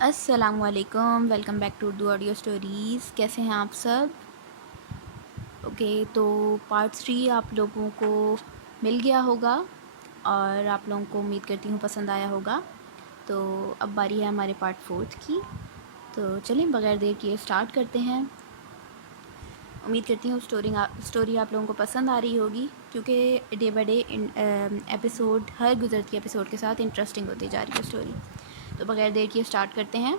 السلام علیکم، welcome back to Urdu audio stories. کیسے ہیں آپ سب؟ اوکے، تو پارٹ 3 آپ لوگوں کو مل گیا ہوگا اور آپ لوگوں کو امید کرتی ہوں پسند آیا ہوگا۔ تو اب باری ہے ہمارے پارٹ 4 کی، تو چلیں بغیر دیر کیے اسٹارٹ کرتے ہیں۔ امید کرتی ہوں اسٹوری آپ لوگوں کو پسند آ رہی ہوگی، کیونکہ ڈے بائی ڈے ایپیسوڈ ہر گزرتی ایپیسوڈ کے ساتھ انٹرسٹنگ ہوتی جا رہی ہے اسٹوری۔ تو بغیر دیر کیے اسٹارٹ کرتے ہیں۔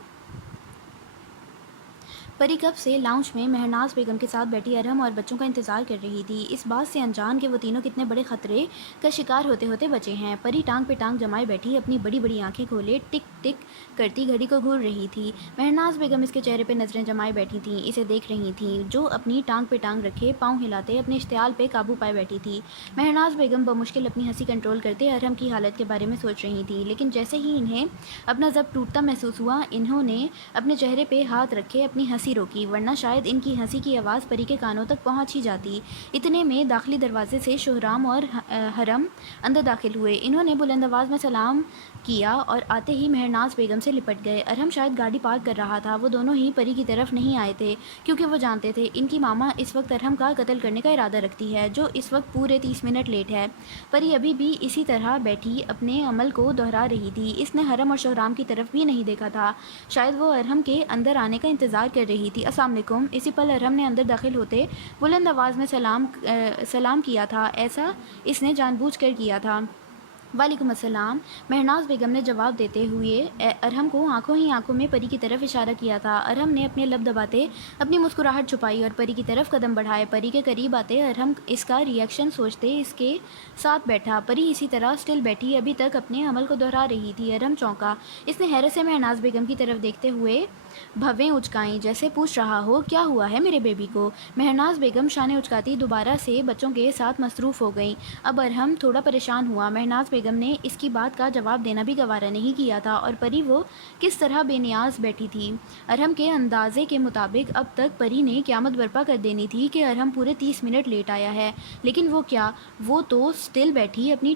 پری کب سے لاؤنج میں مہرناز بیگم کے ساتھ بیٹھی ارحم اور بچوں کا انتظار کر رہی تھی، اس بات سے انجان کہ وہ تینوں کتنے بڑے خطرے کا شکار ہوتے ہوتے بچے ہیں۔ پری ٹانگ پہ ٹانگ جمائے بیٹھی اپنی بڑی بڑی آنکھیں کھولے ٹک ٹک کرتی گھڑی کو گھور رہی تھی۔ مہرناز بیگم اس کے چہرے پہ نظریں جمائے بیٹھی تھیں، اسے دیکھ رہی تھیں، جو اپنی ٹانگ پہ ٹانگ رکھے پاؤں ہلاتے اپنے اشتعال پہ قابو پائے بیٹھی تھی۔ مہرناز بیگم بمشکل اپنی ہنسی کنٹرول کرتے ارحم کی حالت کے بارے میں سوچ رہی تھیں، لیکن جیسے ہی انہیں اپنا ضبط ٹوٹتا محسوس ہوا، انہوں نے اپنے چہرے پہ ہاتھ رکھے اپنی ہنسی روکی، ورنہ شاید ان کی ہنسی کی آواز پری کے کانوں تک پہنچ ہی جاتی۔ اتنے میں داخلی دروازے سے شہرام اور حرم اندر داخل ہوئے۔ انہوں نے بلند آواز میں سلام کیا اور آتے ہی مہرناز بیگم سے لپٹ گئے۔ ارحم شاید گاڑی پارک کر رہا تھا، وہ دونوں ہی پری کی طرف نہیں آئے تھے، کیونکہ وہ جانتے تھے ان کی ماما اس وقت ارحم کا قتل کرنے کا ارادہ رکھتی ہے، جو اس وقت پورے 30 منٹ لیٹ ہے۔ پری ابھی بھی اسی طرح بیٹھی اپنے عمل کو دہرا رہی تھی، اس نے حرم اور شہرام کی طرف بھی نہیں دیکھا تھا، شاید وہ ارحم کے اندر آنے کا انتظار کر رہی تھی۔ السلام علیکم، اسی پل ارحم نے اندر داخل ہوتے بلند آواز میں سلام کیا تھا، ایسا اس نے جان بوجھ کر کیا تھا۔ وعلیکم السلام، مہرناز بیگم نے جواب دیتے ہوئے ارحم کو آنکھوں ہی آنکھوں میں پری کی طرف اشارہ کیا تھا۔ ارحم نے اپنے لب دباتے اپنی مسکراہٹ چھپائی اور پری کی طرف قدم بڑھائے۔ پری کے قریب آتے ارحم اس کا ری ایکشن سوچتے اس کے ساتھ بیٹھا۔ پری اسی طرح اسٹل بیٹھی ابھی تک اپنے عمل کو دہرا رہی تھی۔ ارحم چونکا، اس نے حیرت سے مہرناز بیگم کی طرف دیکھتے ہوئے بھویں اچکائیں، جیسے پوچھ رہا ہو کیا ہوا ہے میرے بیبی کو۔ مہرناز بیگم شانے اچکاتی دوبارہ سے بچوں کے ساتھ مصروف ہو گئیں۔ اب ارحم تھوڑا پریشان ہوا، مہرناز بیگم نے اس کی بات کا جواب دینا بھی گوارا نہیں کیا تھا، اور پری وہ کس طرح بے نیاز بیٹھی تھی۔ ارحم کے اندازے کے مطابق اب تک پری نے قیامت برپا کر دینی تھی کہ ارحم پورے 30 منٹ لیٹ آیا ہے، لیکن وہ کیا، وہ تو اسٹل بیٹھی اپنی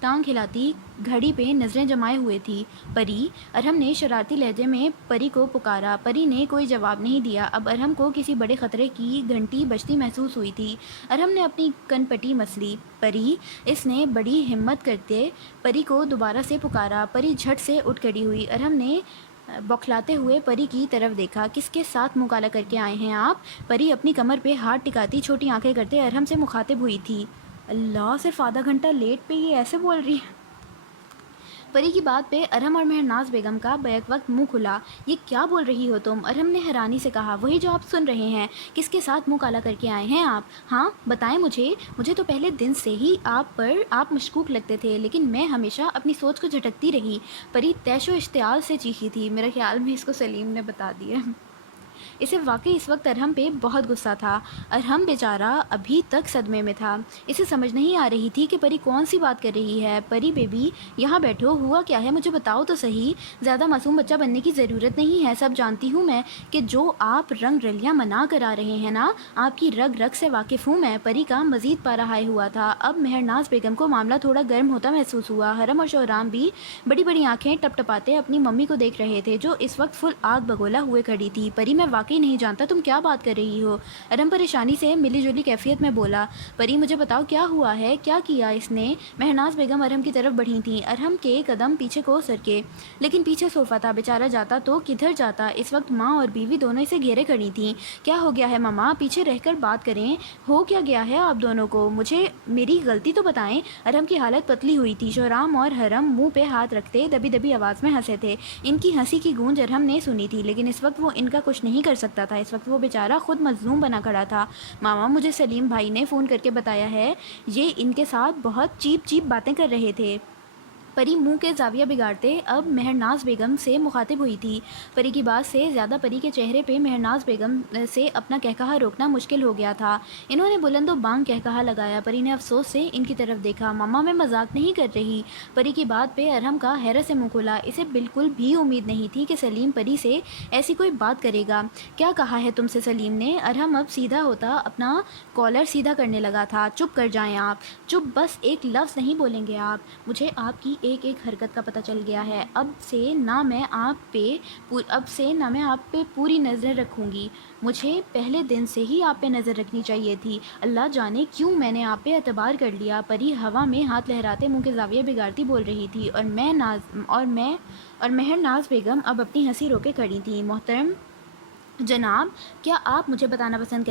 ٹانگ ہلاتی گھڑی پہ نظریں جمائے ہوئے تھی۔ پری، ارحم نے شرارتی لہجے میں پری کو پکارا۔ پری نے کوئی جواب نہیں دیا۔ اب ارحم کو کسی بڑے خطرے کی گھنٹی بجتی محسوس ہوئی تھی۔ ارحم نے اپنی کن پٹی مسلی۔ پری، اس نے بڑی ہمت کرتے پری کو دوبارہ سے پکارا۔ پری جھٹ سے اٹھ کھڑی ہوئی۔ ارحم نے بوکھلاتے ہوئے پری کی طرف دیکھا۔ کس کے ساتھ منہ کالا کر کے آئے ہیں آپ؟ پری اپنی کمر پہ ہاتھ ٹکاتی چھوٹی آنکھیں کرتے ارحم سے مخاطب ہوئی تھی۔ اللہ، صرف آدھا گھنٹہ لیٹ پہ یہ ایسے بول رہی ہے؟ پری کی بات پہ ارحم اور مہرناز بیگم کا بیک وقت منہ کھلا۔ یہ کیا بول رہی ہو تم؟ ارحم نے حیرانی سے کہا۔ وہی جو آپ سن رہے ہیں، کس کے ساتھ منہ کالا کر کے آئے ہیں آپ؟ ہاں بتائیں مجھے تو پہلے دن سے ہی آپ مشکوک لگتے تھے، لیکن میں ہمیشہ اپنی سوچ کو جھٹکتی رہی۔ پری طیش و اشتعال سے چیخی تھی۔ میرے خیال میں اس کو سلیم نے بتا دیا۔ اسے واقعی اس وقت ارحم پہ بہت غصہ تھا۔ ارحم بیچارہ ابھی تک صدمے میں تھا، اسے سمجھ نہیں آ رہی تھی کہ پری کون سی بات کر رہی ہے۔ پری بیبی، یہاں بیٹھو، ہوا کیا ہے مجھے بتاؤ تو صحیح۔ زیادہ معصوم بچہ بننے کی ضرورت نہیں ہے، سب جانتی ہوں میں کہ جو آپ رنگ رلیاں منا کر آ رہے ہیں نا، آپ کی رگ رگ سے واقف ہوں میں۔ پری کا مزید پارا ہائی ہوا تھا۔ اب مہرناز بیگم کو معاملہ تھوڑا گرم ہوتا محسوس ہوا۔ حرم اور شہرام بھی بڑی بڑی آنکھیں ٹپ ٹپاتے اپنی ممی کو دیکھ رہے تھے، جو اس وقت فل آگ بگولا ہوئے کھڑی تھی۔ پری، میں واقعی نہیں جانتا تم کیا بات کر رہی ہو، ارحم پریشانی سے ملی جلی کیفیت میں بولا۔ پری، مجھے بتاؤ کیا ہوا ہے، کیا کیا اس نے؟ مہرناز بیگم ارحم کی طرف بڑھی تھیں۔ ارحم کے قدم پیچھے کو سرکے، لیکن پیچھے صوفہ تھا، بیچارہ جاتا تو کدھر جاتا۔ اس وقت ماں اور بیوی دونوں اسے گھیرے کھڑی تھیں۔ کیا ہو گیا ہے ماما؟ پیچھے رہ کر بات کریں، ہو کیا گیا ہے آپ دونوں کو؟ مجھے میری غلطی تو بتائیں۔ ارحم کی حالت پتلی ہوئی تھی۔ شہرام اور حرم منہ پہ ہاتھ رکھتے دبی دبی آواز میں ہنسے تھے۔ ان کی ہنسی کی گونج ارحم نے سنی تھی، لیکن اس وقت وہ ان کا کچھ نہیں کر سکتا تھا۔ اس وقت وہ بیچارہ خود مظلوم بنا کھڑا تھا۔ ماما، مجھے سلیم بھائی نے فون کر کے بتایا ہے، یہ ان کے ساتھ بہت چیپ چیپ باتیں کر رہے تھے۔ پری منہ کے زاویہ بگاڑتے اب مہرناز بیگم سے مخاطب ہوئی تھی۔ پری کی بات سے زیادہ پری کے چہرے پہ مہرناز بیگم سے اپنا کہکہا روکنا مشکل ہو گیا تھا۔ انہوں نے بلند و بانگ کہکہا لگایا۔ پری نے افسوس سے ان کی طرف دیکھا۔ ماما، میں مذاق نہیں کر رہی۔ پری کی بات پہ ارحم کا حیرت سے منہ کھلا۔ اسے بالکل بھی امید نہیں تھی کہ سلیم پری سے ایسی کوئی بات کرے گا۔ کیا کہا ہے تم سے سلیم نے؟ ارحم اب سیدھا ہوتا اپنا کالر سیدھا کرنے لگا تھا۔ چپ کر جائیں آپ، چپ، بس ایک لفظ نہیں بولیں گے آپ، مجھے آپ کی ایک ایک حرکت کا پتہ چل گیا ہے۔ اب سے نہ میں آپ پہ پوری نظر رکھوں گی۔ مجھے پہلے دن سے ہی آپ پہ نظر رکھنی چاہیے تھی۔ اللہ جانے کیوں میں نے آپ پہ اعتبار کر لیا۔ پری ہوا میں ہاتھ لہراتے منہ کے زاویے بگاڑتی بول رہی تھی، اور مہر ناز بیگم اب اپنی ہنسی روکے کھڑی تھی۔ محترم جناب، کیا آپ مجھے یہ بتانا پسند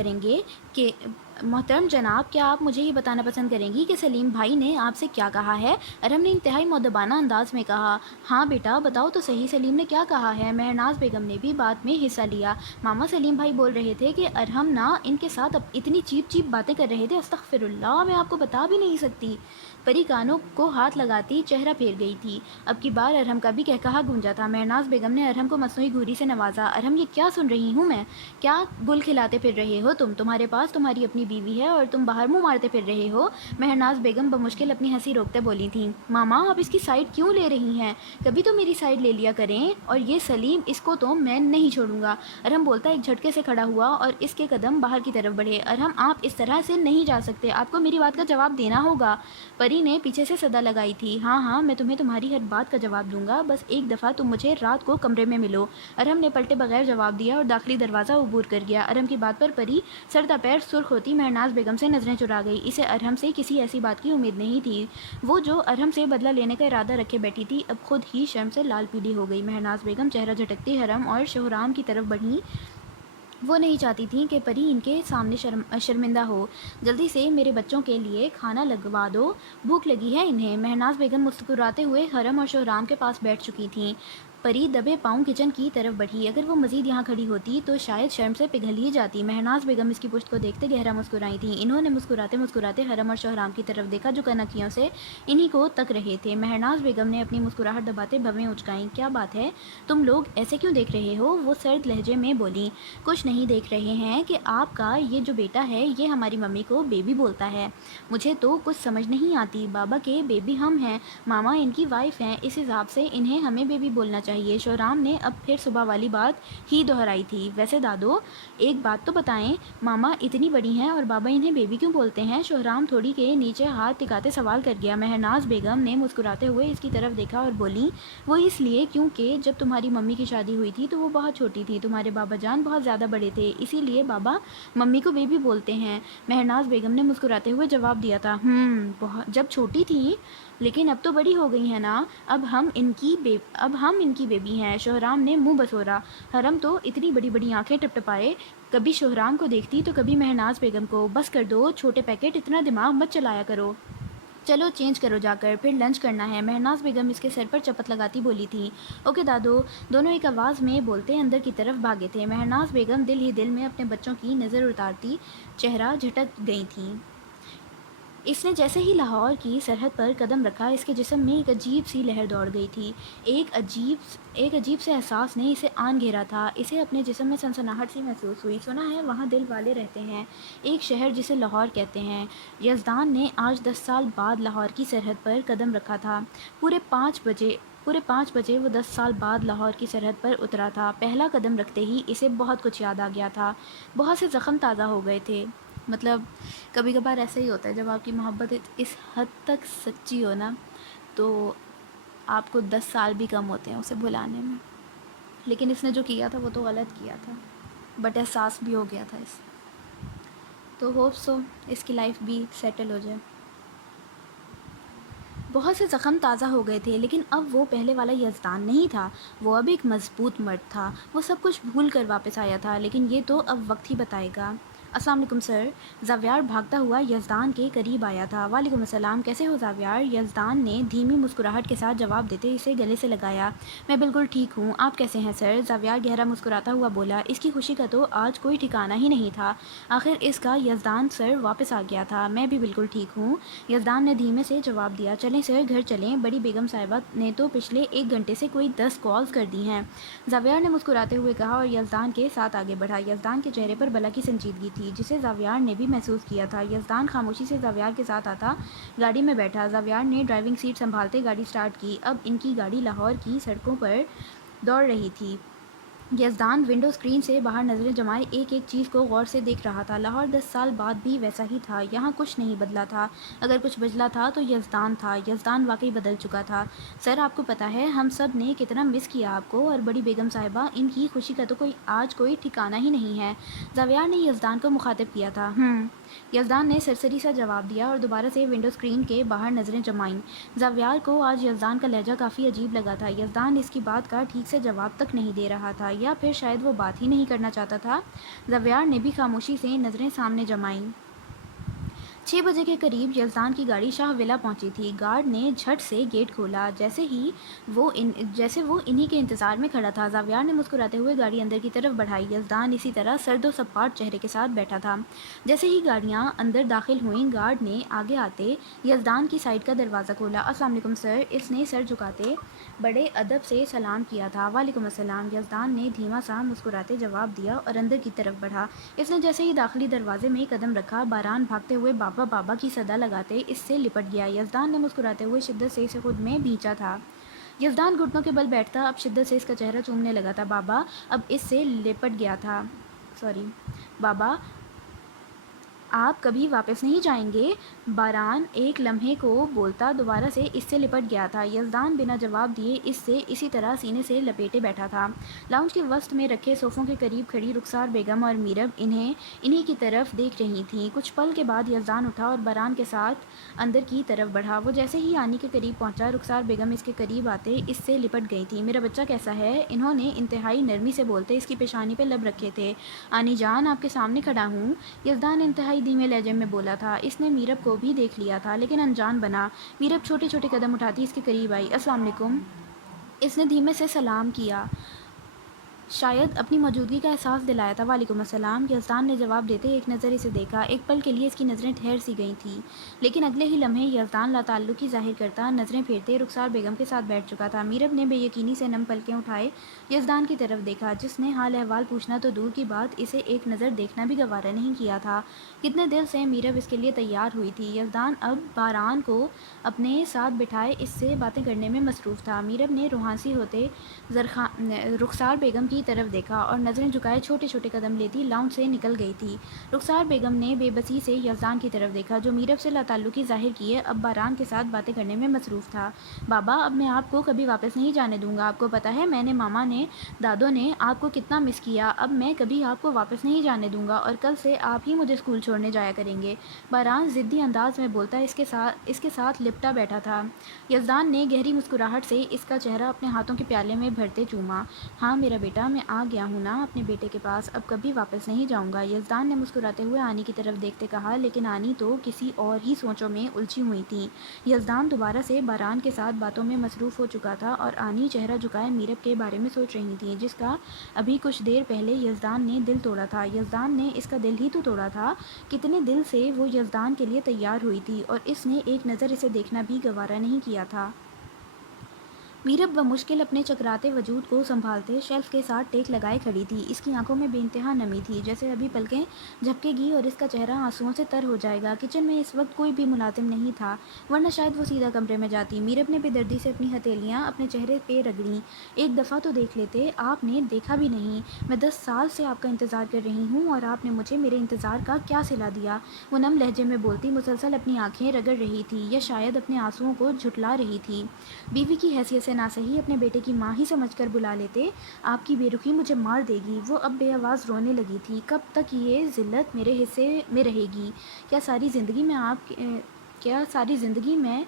کریں گی کہ سلیم بھائی نے آپ سے کیا کہا ہے؟ ارہم نے انتہائی مؤدبانہ انداز میں کہا۔ ہاں بیٹا، بتاؤ تو صحیح، سلیم نے کیا کہا ہے؟ مہرناز بیگم نے بھی بات میں حصہ لیا۔ ماما، سلیم بھائی بول رہے تھے کہ ارہم نا ان کے ساتھ اب اتنی چیپ باتیں کر رہے تھے، استغفر اللہ، میں آپ کو بتا بھی نہیں سکتی۔ پری کانوں کو ہاتھ لگاتی چہرہ پھیر گئی تھی۔ اب کی بار ارہم کا بھی کہکہا گونجا تھا۔ مہرناز بیگم نے ارہم کو مصنوعی گھوری سے نوازا۔ ارہم، یہ کیا سن رہی ہوں میں؟ کیا گل کھلاتے پھر رہے ہو تمہارے پاس تمہاری اپنی بیوی ہے اور تم باہر منہ مارتے پھر رہے ہو؟ مہرناز بیگم بمشکل اپنی ہنسی روکتے بولی تھیں۔ ماما، آپ اس کی سائیڈ کیوں لے رہی ہیں؟ کبھی تو میری سائیڈ لے لیا کریں۔ اور یہ سلیم، اس کو تو میں نہیں چھوڑوں گا۔ ارہم بولتا ایک جھٹکے سے کھڑا ہوا اور اس کے قدم باہر کی طرف بڑھے۔ ارہم، آپ اس طرح سے نہیں جا سکتے، آپ کو میری بات کا جواب دینا ہوگا۔ پری نے پیچھے سے صدا لگائی تھی۔ ہاں ہاں، میں تمہیں تمہاری ہر بات کا جواب دوں گا، بس ایک دفعہ تم مجھے رات کو کمرے میں ملو۔ ارہم نے پلٹے بغیر جواب دیا اور داخلی دروازہ عبور کر گیا۔ ارہم کی بات پر پری سر تا پیر سرخ ہوتی مہرناز بیگم سے نظریں چرا گئی۔ اسے ارہم سے کسی ایسی بات کی امید نہیں تھی۔ وہ جو ارہم سے بدلہ لینے کا ارادہ رکھے بیٹھی تھی، اب خود ہی شرم سے لال پیلی ہو گئی۔ مہرناز بیگم چہرہ جھٹکتی ارہم اور شوہرام کی طرف بڑھیں۔ وہ نہیں چاہتی تھیں کہ پری ان کے سامنے شرمندہ ہو۔ جلدی سے میرے بچوں کے لیے کھانا لگوا دو، بھوک لگی ہے انہیں۔ مہرناز بیگم مسکراتے ہوئے ارہم اور شوہرام کے پاس بیٹھ چکی تھیں۔ پری دبے پاؤں کچن کی طرف بڑھی۔ اگر وہ مزید یہاں کھڑی ہوتی تو شاید شرم سے پگھل ہی جاتی۔ مہرناز بیگم اس کی پشت کو دیکھتے گہرا مسکرائی تھیں۔ انہوں نے مسکراتے مسکراتے ارہم اور شوہرام کی طرف دیکھا جو کنکیوں سے انہی کو تک رہے تھے۔ مہرناز بیگم نے اپنی مسکراہٹ دباتے بھویں اچکائیں۔ کیا بات ہے؟ تم لوگ ایسے کیوں دیکھ رہے ہو؟ وہ سرد لہجے میں بولیں۔ کچھ نہیں دیکھ رہے ہیں کہ آپ کا یہ جو بیٹا ہے یہ ہماری ممی کو بیبی بولتا ہے۔ مجھے تو کچھ سمجھ نہیں آتی۔ بابا کے بیبی ہم ہیں، ماما ان کی وائف ہیں، اس حساب سے انہیں ہمیں بیبی بولنا چاہیے۔ شوہرام نے اب پھر صبح والی بات ہی دہرائی تھی۔ ویسے دادو، ایک بات تو بتائیں، ماما اتنی بڑی ہیں اور بابا انہیں بیبی کیوں بولتے ہیں؟ شوہرام تھوڑی کے نیچے ہاتھ ٹکاتے سوال کر گیا۔ مہرناز بیگم نے مسکراتے ہوئے اس کی طرف دیکھا اور بولیں، وہ اس لیے کیونکہ جب تمہاری ممی کی شادی ہوئی تھی تو وہ بہت چھوٹی تھی، تمہارے بابا جان بہت زیادہ بڑے تھے، اسی لیے بابا ممی کو بیبی بولتے ہیں۔ مہرناز بیگم نے مسکراتے ہوئے جواب دیا تھا۔ جب چھوٹی تھیں، لیکن اب تو بڑی ہو گئی ہیں نا، اب ہم ان کی بیبی ہیں۔ شوہرام نے منہ بسورا۔ ارہم تو اتنی بڑی بڑی آنکھیں ٹپٹپائے، کبھی شوہرام کو دیکھتی تو کبھی مہرناز بیگم کو۔ بس کر دو چھوٹے پیکٹ، اتنا دماغ مت چلایا کرو۔ چلو چینج کرو جا کر، پھر لنچ کرنا ہے۔ مہرناز بیگم اس کے سر پر چپت لگاتی بولی تھیں۔ اوکے دادو، دونوں ایک آواز میں بولتے اندر کی طرف بھاگے تھے۔ مہرناز بیگم دل ہی دل میں اپنے بچوں کی نظر اتارتی چہرہ جھٹک گئی تھیں۔ اس نے جیسے ہی لاہور کی سرحد پر قدم رکھا، اس کے جسم میں ایک عجیب سی لہر دوڑ گئی تھی۔ ایک عجیب سے احساس نے اسے آن گھیرا تھا۔ اسے اپنے جسم میں سنسناہٹ سی محسوس ہوئی۔ سنا ہے وہاں دل والے رہتے ہیں، ایک شہر جسے لاہور کہتے ہیں۔ یزدان نے آج 10 سال بعد لاہور کی سرحد پر قدم رکھا تھا۔ پورے 5 بجے وہ 10 سال بعد لاہور کی سرحد پر اترا تھا۔ پہلا قدم رکھتے ہی اسے بہت کچھ یاد آ گیا تھا۔ بہت سے زخم تازہ ہو گئے تھے۔ مطلب کبھی کبھار ایسا ہی ہوتا ہے، جب آپ کی محبت اس حد تک سچی ہو نا تو آپ کو 10 سال بھی کم ہوتے ہیں اسے بھلانے میں۔ لیکن اس نے جو کیا تھا وہ تو غلط کیا تھا، بٹ احساس بھی ہو گیا تھا اس تو ہوپ سو اس کی لائف بھی سیٹل ہو جائے۔ بہت سے زخم تازہ ہو گئے تھے، لیکن اب وہ پہلے والا یزدان نہیں تھا۔ وہ اب ایک مضبوط مرد تھا۔ وہ سب کچھ بھول کر واپس آیا تھا، لیکن یہ تو اب وقت ہی بتائے گا۔ السلام علیکم سر۔ زاویار بھاگتا ہوا یزدان کے قریب آیا تھا۔ وعلیکم السلام، کیسے ہو زاویار؟ یزدان نے دھیمی مسکراہٹ کے ساتھ جواب دیتے اسے گلے سے لگایا۔ میں بالکل ٹھیک ہوں، آپ کیسے ہیں سر؟ زاویار گہرا مسکراتا ہوا بولا۔ اس کی خوشی کا تو آج کوئی ٹھکانہ ہی نہیں تھا۔ آخر اس کا یزدان سر واپس آ گیا تھا۔ میں بھی بالکل ٹھیک ہوں، یزدان نے دھیمے سے جواب دیا۔ چلیں سر گھر چلیں، بڑی بیگم صاحبہ نے تو پچھلے 1 گھنٹے سے کوئی 10 کالز کر دی ہیں، زاویار نے مسکراتے ہوئے کہا اور یزدان کے ساتھ آگے بڑھا۔ یزدان کے چہرے پر بلا کی سنجیدگی تھی جسے زاویار نے بھی محسوس کیا تھا۔ یزدان خاموشی سے زاویار کے ساتھ آتا گاڑی میں بیٹھا۔ زاویار نے ڈرائیونگ سیٹ سنبھالتے گاڑی سٹارٹ کی۔ اب ان کی گاڑی لاہور کی سڑکوں پر دوڑ رہی تھی۔ یزدان ونڈو اسکرین سے باہر نظریں جمائے ایک ایک چیز کو غور سے دیکھ رہا تھا۔ لاہور 10 سال بعد بھی ویسا ہی تھا، یہاں کچھ نہیں بدلا تھا۔ اگر کچھ بدلا تھا تو یزدان تھا، یزدان واقعی بدل چکا تھا۔ سر آپ کو پتہ ہے ہم سب نے کتنا مس کیا آپ کو، اور بڑی بیگم صاحبہ ان کی خوشی کا تو آج کوئی ٹھکانہ ہی نہیں ہے۔ زاویار نے یزدان کو مخاطب کیا تھا۔ یزدان نے سرسری سا جواب دیا اور دوبارہ سے ونڈو اسکرین کے باہر نظریں جمائیں۔ زاویار کو آج یزدان کا لہجہ کافی عجیب لگا تھا۔ یزدان اس کی بات کا ٹھیک سے جواب تک نہیں دے رہا تھا، یا پھر شاید وہ بات ہی نہیں کرنا چاہتا تھا۔ زاویار نے بھی خاموشی سے نظریں سامنے جمائیں۔ 6 بجے کے قریب یزدان کی گاڑی شاہ ولا پہنچی تھی۔ گارڈ نے جھٹ سے گیٹ کھولا، جیسے وہ انہی کے انتظار میں کھڑا تھا۔ زاویار نے مسکراتے ہوئے گاڑی اندر کی طرف بڑھائی۔ یزدان اسی طرح سرد و سپاٹ چہرے کے ساتھ بیٹھا تھا۔ جیسے ہی گاڑیاں اندر داخل ہوئیں، گارڈ نے آگے آتے یزدان کی سائیڈ کا دروازہ کھولا۔ السلام علیکم سر، اس نے سر جھکاتے بڑے ادب سے سلام کیا تھا۔ وعلیکم السلام، یزدان نے دھیما سا مسکراتے جواب دیا اور اندر کی طرف بڑھا۔ اس نے جیسے ہی داخلی دروازے میں قدم رکھا، باران بھاگتے ہوئے بابا بابا کی صدا لگاتے اس سے لپٹ گیا۔ یزدان نے مسکراتے ہوئے شدت سے اسے خود میں بھینچا تھا۔ یزدان گھٹنوں کے بل بیٹھتا اب شدت سے اس کا چہرہ چومنے لگا تھا۔ بابا اب اس سے لپٹ گیا تھا۔ بابا آپ کبھی واپس نہیں جائیں گے؟ باران ایک لمحے کو بولتا دوبارہ سے اس سے لپٹ گیا تھا۔ یزدان بنا جواب دیے اس سے اسی طرح سینے سے لپیٹے بیٹھا تھا۔ لاؤنج کے وسط میں رکھے صوفوں کے قریب کھڑی رخسار بیگم اور میرب انہی کی طرف دیکھ رہی تھیں۔ کچھ پل کے بعد یزدان اٹھا اور باران کے ساتھ اندر کی طرف بڑھا۔ وہ جیسے ہی آنی کے قریب پہنچا، رخسار بیگم اس کے قریب آتے اس سے لپٹ گئی تھی۔ میرا بچہ کیسا ہے؟ انہوں نے انتہائی نرمی سے بولتے اس کی پیشانی پہ لب رکھے تھے۔ آنی جان، آپ کے سامنے کھڑا ہوں، یزدان انتہائی دھیمے لہجے میں بولا تھا۔ اس نے میرب کو بھی دیکھ لیا تھا لیکن انجان بنا۔ میرب چھوٹے چھوٹے قدم اٹھاتی اس کے قریب آئی۔ السلام علیکم، اس نے دھیمے سے سلام کیا، شاید اپنی موجودگی کا احساس دلایا تھا۔ وعلیکم السلام، یزدان نے جواب دیتے ایک نظر اسے دیکھا۔ ایک پل کے لیے اس کی نظریں ٹھہر سی گئی تھیں، لیکن اگلے ہی لمحے یزدان لا تعلقی ظاہر کرتا نظریں پھیرتے رخسار بیگم کے ساتھ بیٹھ چکا تھا۔ میرب نے بے یقینی سے نم پلکیں اٹھائے یزدان کی طرف دیکھا، جس نے حال احوال پوچھنا تو دور کی بات اسے ایک نظر دیکھنا بھی گوارا نہیں کیا تھا۔ کتنے دل سے میرب اس کے لیے تیار ہوئی تھی۔ یزدان اب باران کو اپنے ساتھ بٹھائے اس سے باتیں کرنے میں مصروف تھا۔ میرب نے روحانسی ہوتے رخسار بیگم کی طرف دیکھا اور نظریں جھکائے چھوٹے چھوٹے قدم لیتی لاؤنج سے نکل گئی تھی۔ رخسار بیگم نے بے بسی سے یزدان کی طرف دیکھا، جو میرب سے لا تعلقی ظاہر کیے اب باران کے ساتھ باتیں کرنے میں مصروف تھا۔ بابا اب میں آپ کو کبھی واپس نہیں جانے دوں گا، آپ کو پتہ ہے میں نے، ماما نے، دادو نے آپ کو کتنا مس کیا۔ اب میں کبھی آپ کو واپس نہیں جانے دوں گا اور کل سے آپ ہی مجھے اسکول چھوڑنے جایا کریں گے۔ باران ضدی انداز میں بولتا اس کے ساتھ لپٹا بیٹھا تھا۔ یزدان نے گہری مسکراہٹ سے اس کا چہرہ اپنے ہاتھوں کے پیالے میں بھرتے چوما۔ ہاں میرا بیٹا، میں آ گیا ہوں نا اپنے بیٹے کے پاس، اب کبھی واپس نہیں جاؤں گا، یزدان نے مسکراتے ہوئے آنی کی طرف دیکھتے کہا، لیکن آنی تو کسی اور ہی سوچوں میں الجھی ہوئی تھی۔ یزدان دوبارہ سے باران کے ساتھ باتوں میں مصروف ہو چکا تھا اور آنی چہرہ جھکائے میرب کے بارے میں سوچ رہی تھی، جس کا ابھی کچھ دیر پہلے یزدان نے دل توڑا تھا۔ یزدان نے اس کا دل ہی تو توڑا تھا، کتنے دل سے وہ یزدان کے لیے تیار ہوئی تھی اور اس نے ایک نظر اسے دیکھنا بھی گوارا نہیں کیا تھا۔ میرب بمشکل اپنے چکراتے وجود کو سنبھالتے شیلف کے ساتھ ٹیک لگائے کھڑی تھی۔ اس کی آنکھوں میں بے انتہا نمی تھی، جیسے ابھی پلکیں جھپکے گی اور اس کا چہرہ آنسوؤں سے تر ہو جائے گا۔ کچن میں اس وقت کوئی بھی ملازم نہیں تھا، ورنہ شاید وہ سیدھا کمرے میں جاتی۔ میرب نے بے دردی سے اپنی ہتھیلیاں اپنے چہرے پہ رگڑیں۔ ایک دفعہ تو دیکھ لیتے، آپ نے دیکھا بھی نہیں، میں 10 سال سے آپ کا انتظار کر رہی ہوں اور آپ نے مجھے میرے انتظار کا کیا صلہ دیا؟ وہ نم لہجے میں بولتی مسلسل اپنی آنکھیں رگڑ رہی تھی، یا شاید اپنے آنسوؤں کو جھٹلا رہی تھی۔ بیوی کی حیثیت سے نہ صحیح اپنے بیٹے کی ماں ہی سمجھ کر بلا لیتے، آپ کی بے رخی مجھے مار دے گی۔ وہ اب بے آواز رونے لگی تھی۔ کب تک یہ ذلت میرے حصے میں رہے گی؟ کیا ساری زندگی میں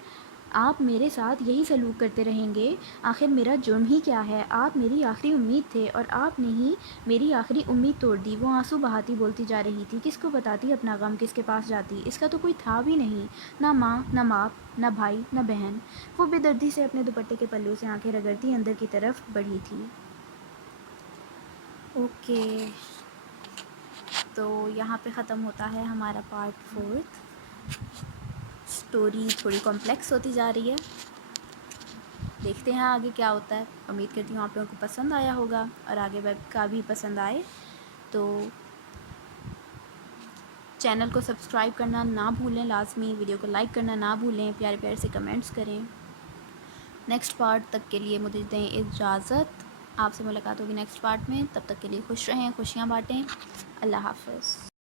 آپ میرے ساتھ یہی سلوک کرتے رہیں گے؟ آخر میرا جرم ہی کیا ہے؟ آپ میری آخری امید تھے اور آپ نے ہی میری آخری امید توڑ دی۔ وہ آنسو بہاتی بولتی جا رہی تھی، کس کو بتاتی اپنا غم، کس کے پاس جاتی؟ اس کا تو کوئی تھا بھی نہیں، نہ ماں، نہ باپ، نہ بھائی، نہ بہن۔ وہ بے دردی سے اپنے دوپٹے کے پلوں سے آنکھیں رگڑتی اندر کی طرف بڑھی تھی۔ اوکے، تو یہاں پہ ختم ہوتا ہے ہمارا پارٹ 4۔ سٹوری تھوڑی کمپلیکس ہوتی جا رہی ہے، دیکھتے ہیں آگے کیا ہوتا ہے۔ امید کرتی ہوں آپ لوگوں کو پسند آیا ہوگا، اور آگے ویب کا بھی پسند آئے تو چینل کو سبسکرائب کرنا نہ بھولیں، لازمی ویڈیو کو لائک کرنا نہ بھولیں، پیارے پیارے سے کمنٹس کریں۔ نیکسٹ پارٹ تک کے لیے مجھے دیں اجازت۔ آپ سے ملاقات ہوگی نیکسٹ پارٹ میں، تب تک کے لیے خوش رہیں، خوشیاں بانٹیں، اللہ حافظ۔